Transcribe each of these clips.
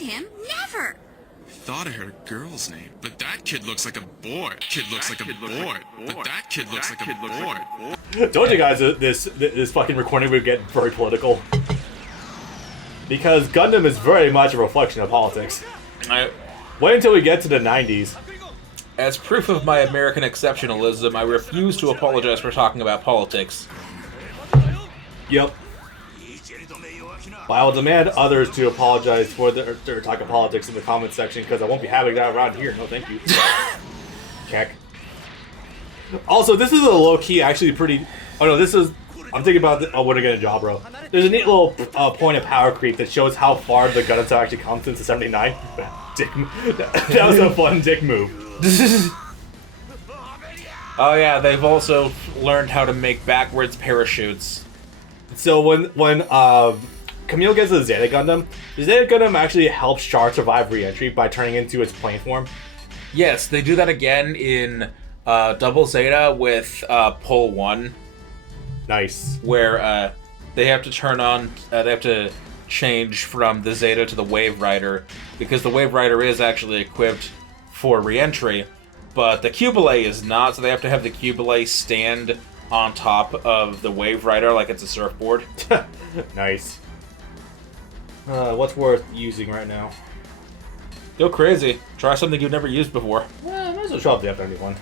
find him. Never. Thought I heard a girl's name, but that kid looks like a boy. But that kid looks like a boy. Told you guys this fucking recording would get very political. Because Gundam is very much a reflection of politics. Wait until we get to the 90s. As proof of my American exceptionalism, I refuse to apologize for talking about politics. Yep. But I will demand others to apologize for their talk of politics in the comments section, because I won't be having that around here. No, thank you. Keck. Also, this is a low-key, actually pretty... Oh no, this is... I'm thinking about... What again, Jaburo. There's a neat little point of power creep that shows how far the Gundams have actually come since the 79. That was a fun dick move. Oh yeah, they've also learned how to make backwards parachutes. So when Camille gets the Zeta Gundam, the Zeta Gundam actually helps Char survive re-entry by turning into its plane form. Yes, they do that again in Double Zeta with Pole 1. Nice. Where they have to turn on, they have to change from the Zeta to the Wave Rider, because the Wave Rider is actually equipped for re-entry, but the Cubile is not, so they have to have the Cubile stand on top of the Wave Rider like it's a surfboard. Nice. What's worth using right now? Go crazy. Try something you've never used before. Might as well show up the F-91.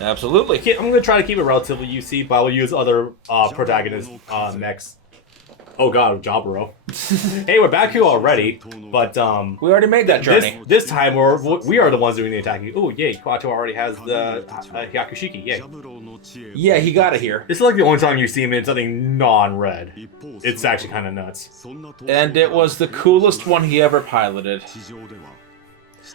Absolutely. I'm going to try to keep it relatively UC, but I will use other protagonist mechs. Oh god, Jaburo. Hey, we're back here already, but we already made that journey. This time we are the ones doing the attacking. Oh yay, Kwato already has the Hyakushiki, yay. Yeah, he got it here. This is like the only time you see him in something non-red. It's actually kind of nuts. And it was the coolest one he ever piloted.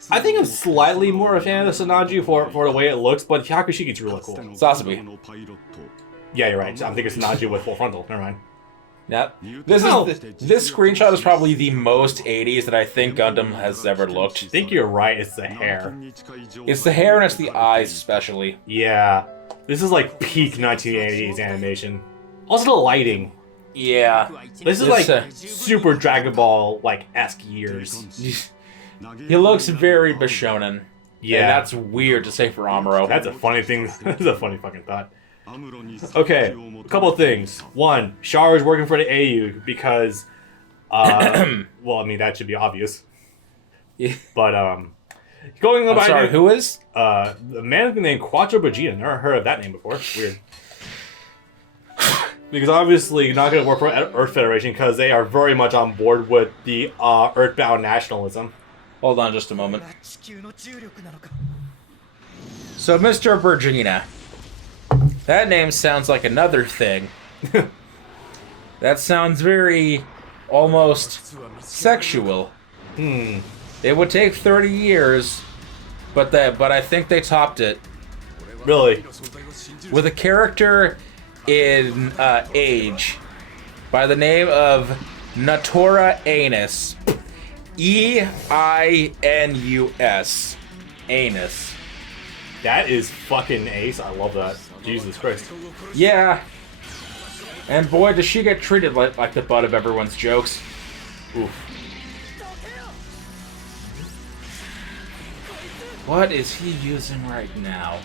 I think I'm slightly more a fan of the Sanaji for the way it looks, but Hyakushiki's really cool. Sasabi. Yeah, you're right. I'm thinking Sanaji with full frontal. Never mind. Yep. This screenshot is probably the most 80s that I think Gundam has ever looked. I think you're right, it's the hair. It's the hair and it's the eyes especially. Yeah. This is like peak 1980s animation. Also the lighting. Yeah. This is like super Dragon Ball like esque years. He looks very Bishonen. Yeah. And that's weird to say for Amuro. That's a funny thing. That's a funny fucking thought. Okay, a couple of things. One, Char is working for the AU because, well, I mean, that should be obvious. Yeah. But, going about... I'm sorry, who is? The man named Quattro Bagina. Never heard of that name before. Weird. Because obviously you're not going to work for Earth Federation because they are very much on board with the Earthbound nationalism. Hold on just a moment. So, Mr. Virginia. That name sounds like another thing. That sounds very, almost, sexual. It would take 30 years, but I think they topped it. Really? With a character in Age by the name of Natura Anus. E-I-N-U-S. Anus. That is fucking ace. I love that. Jesus Christ. Yeah. And boy, does she get treated like the butt of everyone's jokes. Oof. What is he using right now?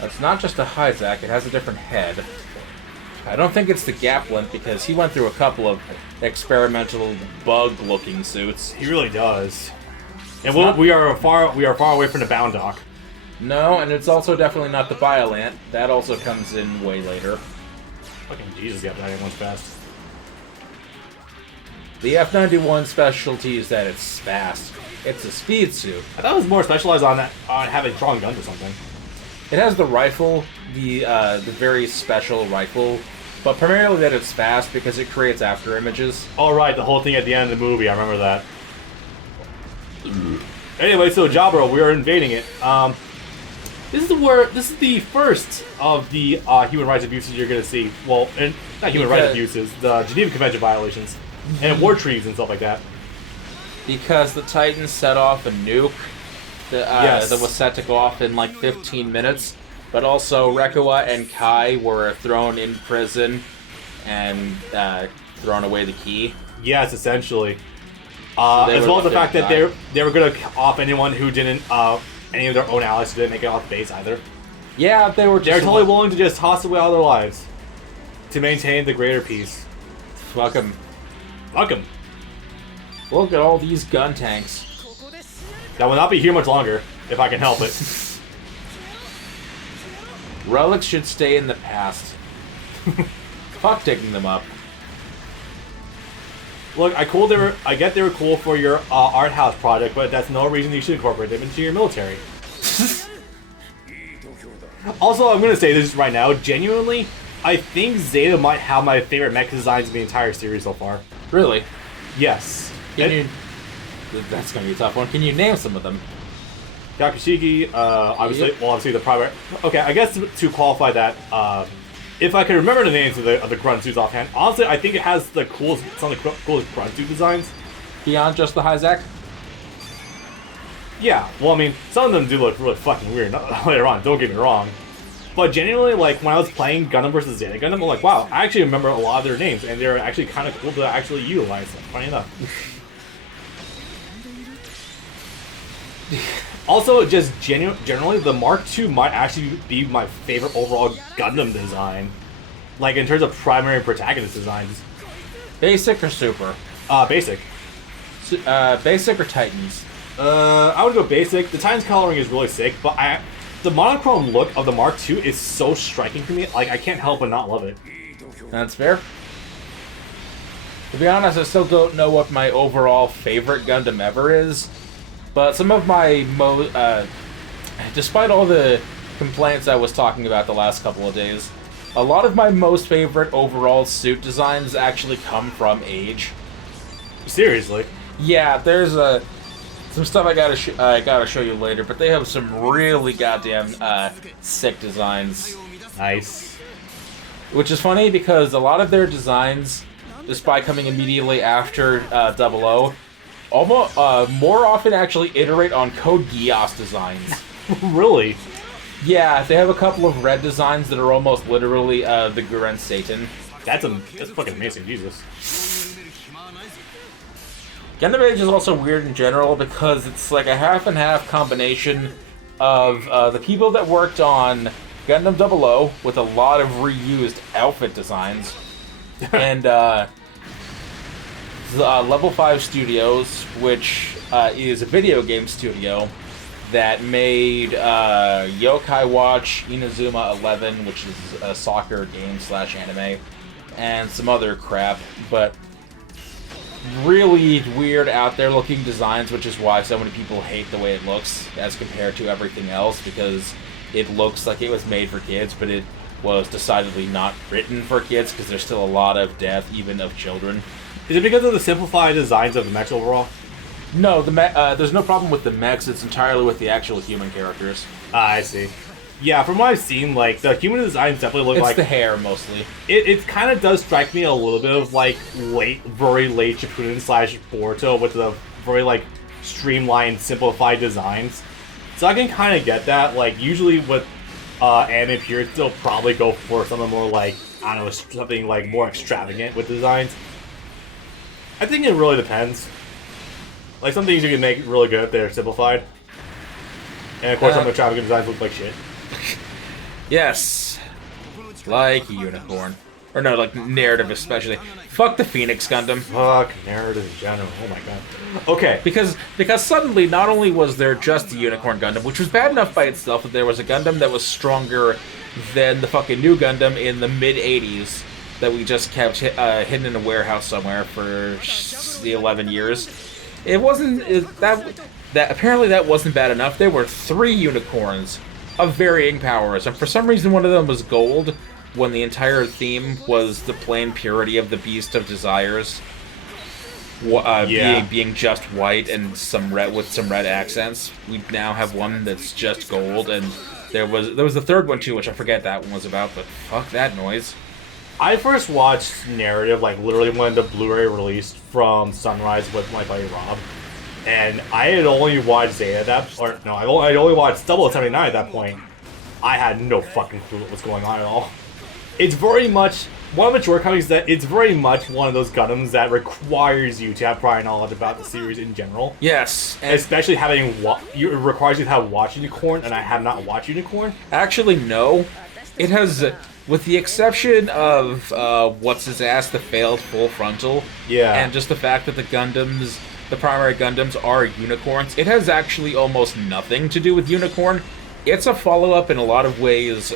It's not just a Hyzak, it has a different head. I don't think it's the Gaplin because he went through a couple of experimental bug-looking suits. He really does. And we are far away from the Bound Dock. No, and it's also definitely not the Biolant. That also comes in way later. Fucking Jesus, the F-91's fast. The F-91 specialty is that it's fast. It's a speed suit. I thought it was more specialized on having strong guns or something. It has the rifle, the very special rifle, but primarily that it's fast because it creates after images. Oh right, the whole thing at the end of the movie, I remember that. Anyway, so Jaburo, we are invading it. This is the first of the human rights abuses you're gonna see. Well, and not human rights abuses, the Geneva Convention violations, and war treaties and stuff like that. Because the Titans set off a nuke that was set to go off in like 15 minutes, but also Rekuwa and Kai were thrown in prison and thrown away the key. Yes, essentially. As well as the fact that die. they were gonna off anyone who didn't any of their own allies who didn't make it off the base either. Yeah, they were. They're totally willing to just toss away all their lives to maintain the greater peace. Fuck them. Fuck them. Look at all these gun tanks. That will not be here much longer if I can help it. Relics should stay in the past. Fuck digging them up. Look, I get they were cool for your art house project, but that's no reason you should incorporate them into your military. Also, I'm gonna say this right now, genuinely, I think Zeta might have my favorite mech designs in the entire series so far. Really? Yes. That's gonna be a tough one. Can you name some of them? Yakushiki, obviously, Yep. well, obviously the primary. Okay, I guess to qualify that, if I can remember the names of the grunt suits offhand, honestly, I think it has some of the coolest grunt suit designs. Beyond just the Hyzak? Yeah, well, I mean, some of them do look really fucking weird later on, don't get me wrong. But genuinely, like, when I was playing Gundam vs. Zeta Gundam, I'm like, wow, I actually remember a lot of their names, and they're actually kind of cool to actually utilize, funny enough. Also, just generally, the Mark II might actually be my favorite overall Gundam design. Like, in terms of primary and protagonist designs. Basic or super? Basic. Basic or Titans? I would go basic. The Titan's coloring is really sick, but the monochrome look of the Mark II is so striking to me, like, I can't help but not love it. That's fair. To be honest, I still don't know what my overall favorite Gundam ever is. But some of my despite all the complaints I was talking about the last couple of days, a lot of my most favorite overall suit designs actually come from Age. Seriously. Yeah, there's some stuff I gotta show you later, but they have some really goddamn sick designs. Nice. Which is funny because a lot of their designs, despite coming immediately after 00, almost more often actually iterate on Code Geass designs. Really? Yeah, they have a couple of red designs that are almost literally the Guren Satan. That's fucking amazing, Jesus. Gundam Age is also weird in general because it's like a half and half combination of the people that worked on Gundam 00 with a lot of reused outfit designs and Level 5 Studios, which is a video game studio that made Yokai Watch Inazuma 11, which is a soccer game / anime, and some other crap, but really weird out there looking designs, which is why so many people hate the way it looks as compared to everything else, because it looks like it was made for kids, but it was decidedly not written for kids because there's still a lot of death, even of children. Is it because of the simplified designs of the mechs overall? No, there's no problem with the mechs. It's entirely with the actual human characters. I see. Yeah, from what I've seen, like, the human designs definitely look like... It's the hair, mostly. It kind of does strike me a little bit of, like, very late Shippuden / Boruto with the very, like, streamlined, simplified designs. So I can kind of get that. Like, usually with anime purists, they'll probably go for something more, like, I don't know, something, like, more extravagant with designs. I think it really depends. Like, some things you can make really good if they're simplified. And, of course, some extravagant designs look like shit. Yes. Like Unicorn. Or no, like Narrative especially. Fuck the Phoenix Gundam. Fuck narrative in general. Oh my god. Okay. Because suddenly not only was there just the Unicorn Gundam, which was bad enough by itself, but there was a Gundam that was stronger than the fucking new Gundam in the mid-80s that we just kept hidden in a warehouse somewhere for the 11 years. It wasn't... apparently that wasn't bad enough. There were 3 unicorns of varying powers, and for some reason one of them was gold, when the entire theme was the plain purity of the Beast of Desires, being just white and some red with some red accents. We now have one that's just gold, and there was the third one too, which I forget that one was about, but fuck that noise. I first watched Narrative, like, literally when the Blu-ray released from Sunrise with my buddy Rob. And I had only watched Zeta I'd only watched 079 at that point. I had no fucking clue what was going on at all. It's very much one of the shortcomings is that it's very much one of those Gundams that requires you to have prior knowledge about the series in general. Yes. Especially having it requires you to have watched Unicorn, and I have not watched Unicorn. Actually, no. It has, with the exception of what's his ass, the failed full frontal. Yeah. And just the fact that the primary Gundams are unicorns. It has actually almost nothing to do with Unicorn. It's a follow-up in a lot of ways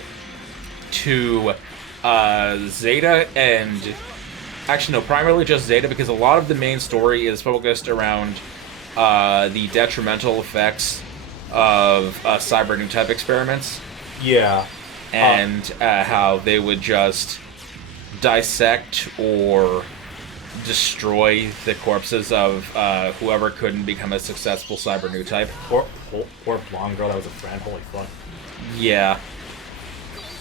to Zeta, and actually no, primarily just Zeta, because a lot of the main story is focused around the detrimental effects of cyber new type experiments. Yeah. And how they would just dissect or destroy the corpses of whoever couldn't become a successful cyber new type. Poor blonde girl that was a friend, holy fuck. Yeah.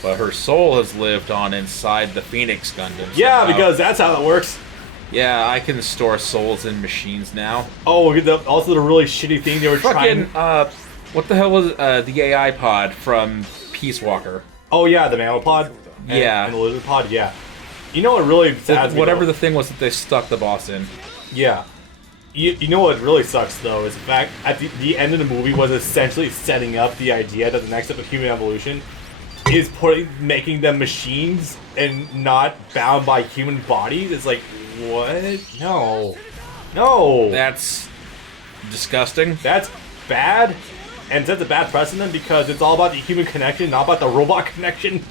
But her soul has lived on inside the Phoenix Gundam. Yeah, somehow. because that's how it works. Yeah, I can store souls in machines now. Oh, also the really shitty thing they were Fucking, trying... what the hell was the AI pod from Peace Walker? Oh yeah, the mammal pod? Yeah. And the lizard pod, yeah. You know what really sads me, whatever though? the thing was that they stuck the boss in. Yeah. You know what really sucks, though, is the fact at the end of the movie was essentially setting up the idea that the next step of human evolution is making them machines and not bound by human bodies. It's like, what? No. No. That's disgusting. That's bad, and sets a bad precedent because it's all about the human connection, not about the robot connection.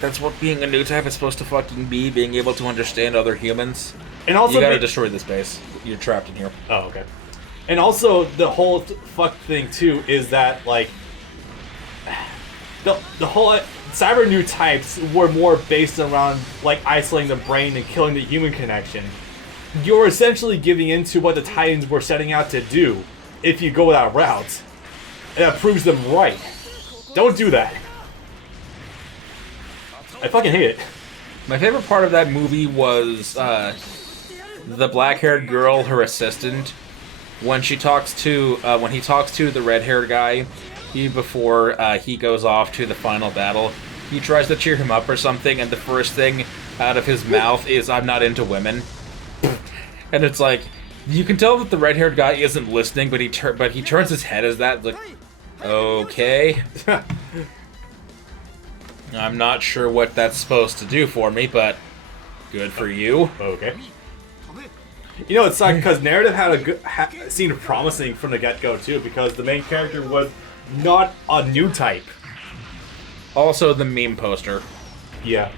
That's what being a new type is supposed to fucking be, being able to understand other humans. And also, you gotta destroy this base. You're trapped in here. Oh, okay. And also, the whole fuck thing, too, is that, like, the whole cyber new types were more based around, like, isolating the brain and killing the human connection. You're essentially giving into what the Titans were setting out to do if you go that route. And that proves them right. Don't do that. I fucking hate it. My favorite part of that movie was the black-haired girl, her assistant, when he talks to the red-haired guy before he goes off to the final battle. He tries to cheer him up or something, and the first thing out of his mouth is, "I'm not into women." And it's like, you can tell that the red-haired guy isn't listening, but he turns his head as that, like, okay. I'm not sure what that's supposed to do for me, but good for you. Okay. You know, it sucked because narrative seemed promising from the get-go, too, because the main character was not a new type. Also, the meme poster. Yeah.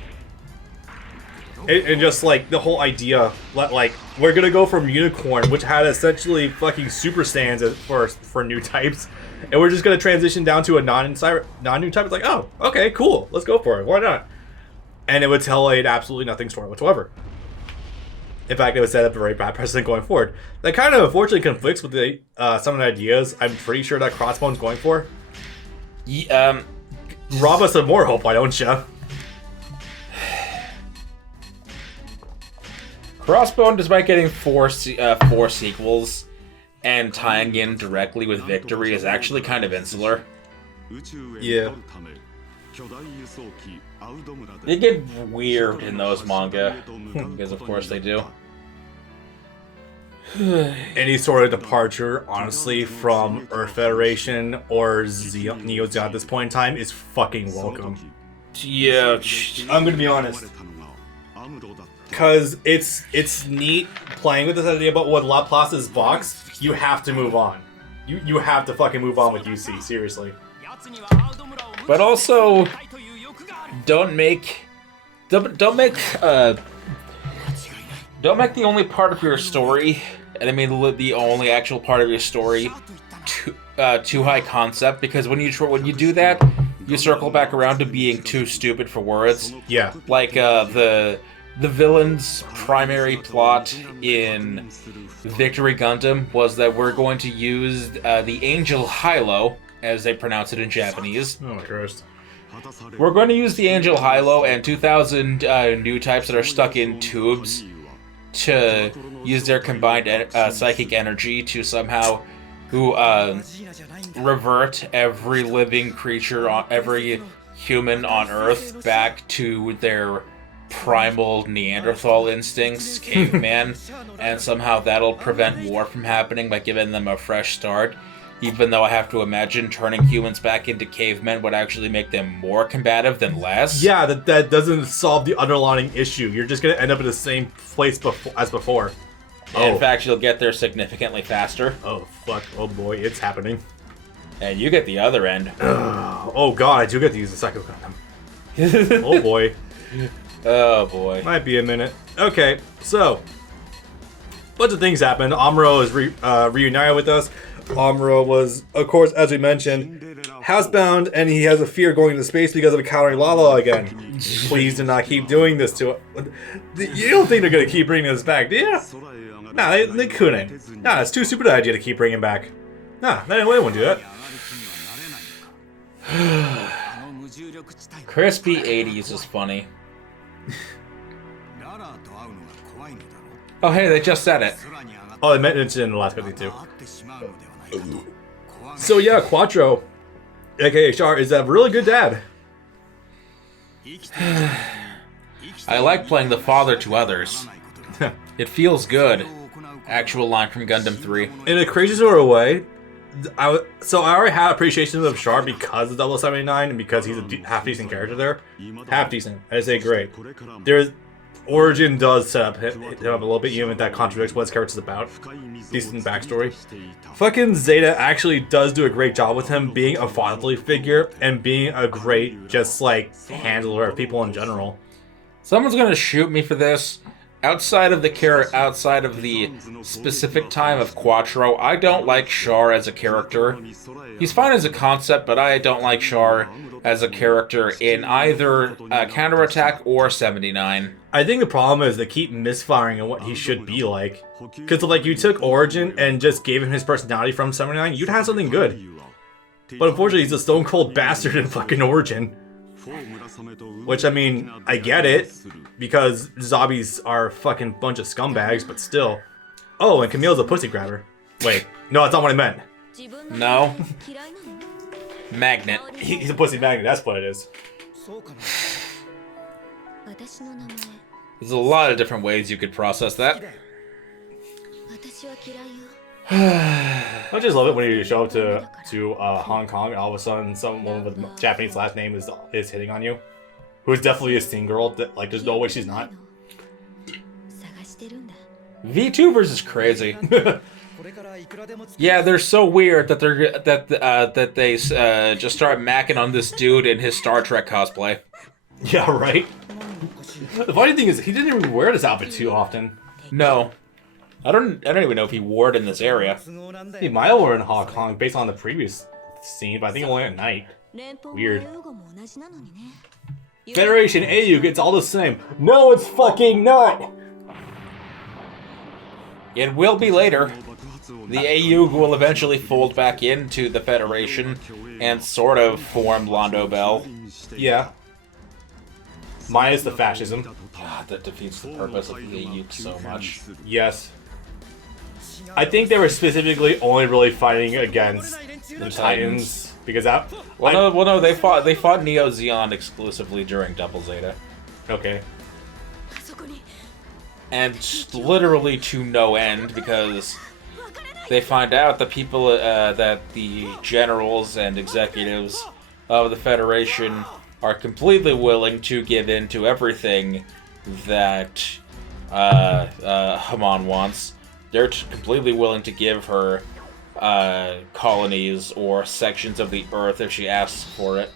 And just, like, the whole idea, like, we're gonna go from Unicorn, which had essentially fucking Super Saiyans for new types, and we're just gonna transition down to a non-new type. It's like, oh, okay, cool, let's go for it, why not? And it would tell it absolutely nothing story whatsoever. In fact, it would set up a very bad precedent going forward. That kind of unfortunately conflicts with the some of the ideas I'm pretty sure that Crossbone's going for. Rob us of more hope, why don't ya? Crossbone, despite getting four sequels and tying in directly with Victory, is actually kind of insular. Yeah. They get weird in those manga, because of course they do. Any sort of departure, honestly, from Earth Federation or Neo Zeon at this point in time is fucking welcome. Yeah, I'm gonna be honest. Because it's neat playing with this idea about what Laplace's box, you have to move on. You have to fucking move on with UC, seriously. but also don't make the only part of your story, and I mean the only actual part of your story, too high concept, because when you do that, you circle back around to being too stupid for words. Yeah. Like the villain's primary plot in Victory Gundam was that we're going to use the Angel Hilo, as they pronounce it in Japanese. Oh my Christ. We're going to use the Angel Hilo and 2,000 new types that are stuck in tubes to use their combined psychic energy to somehow revert every living creature, every human on Earth back to their primal Neanderthal instincts, caveman, and somehow that'll prevent war from happening by giving them a fresh start. Even though I have to imagine turning humans back into cavemen would actually make them more combative than less. Yeah, that doesn't solve the underlying issue. You're just gonna end up in the same place as before. In fact, you'll get there significantly faster. Oh, fuck. Oh, boy. It's happening. And you get the other end. Oh, God. I do get to use the Psycho Gundam. Oh, boy. Oh, boy. Might be a minute. Okay, so. Bunch of things happened. Amuro is reunited with us. Amuro was, of course, as we mentioned, housebound, and he has a fear going into space because of encountering Lala again. Please do not keep doing this to him. You don't think they're going to keep bringing this back, do you? Nah, they couldn't. Nah, it's too stupid an idea to keep bringing back. Nah, they wouldn't do that. Crispy 80s is funny. Oh, hey, they just said it. Oh, they mentioned it in the last movie too. So yeah, Quattro, aka Char, is a really good dad. I like playing the father to others. It feels good. Actual line from Gundam 3. In a crazy sort of way, I already had appreciation of Char because of 079 and because he's a half-decent character there. Half-decent. I say great. Origin does set up him up a little bit, even if that contradicts what his character's about. Decent backstory. Fucking Zeta actually does do a great job with him being a fatherly figure and being a great, just like, handler of people in general. Someone's gonna shoot me for this. Outside of the specific time of Quattro, I don't like Char as a character. He's fine as a concept, but I don't like Char as a character in either Counterattack or 79. I think the problem is they keep misfiring on what he should be like. Because, like, you took Origin and just gave him his personality from 79, you'd have something good. But unfortunately, he's a stone cold bastard in fucking Origin. Which, I mean, I get it, because zombies are a fucking bunch of scumbags, but still. Oh, and Camille's a pussy grabber. Wait, no, that's not what I meant. No. Magnet. He's a pussy magnet, that's what it is. There's a lot of different ways you could process that. I just love it when you show up to Hong Kong and all of a sudden someone with a Japanese last name is hitting on you. Who's definitely a scene girl. That, like, there's no way she's not. VTubers is crazy. Yeah, they're so weird that they just start macking on this dude in his Star Trek cosplay. Yeah, right? The funny thing is, he didn't even wear this outfit too often. No. I don't even know if he wore it in this area. He might have worn in Hong Kong based on the previous scene, but I think only at night. Weird. Federation AU gets all the same. No, it's fucking not! It will be later. The AU will eventually fold back into the Federation and sort of form Londo Bell. Yeah. Minus the fascism. God, that defeats the purpose of the AU so much. Yes. I think they were specifically only really fighting against the Titans because that. Well, no, they fought Neo Zeon exclusively during Double Zeta. Okay. And literally to no end, because they find out the people that the generals and executives of the Federation are completely willing to give in to everything that Haman wants. They're completely willing to give her colonies or sections of the Earth if she asks for it.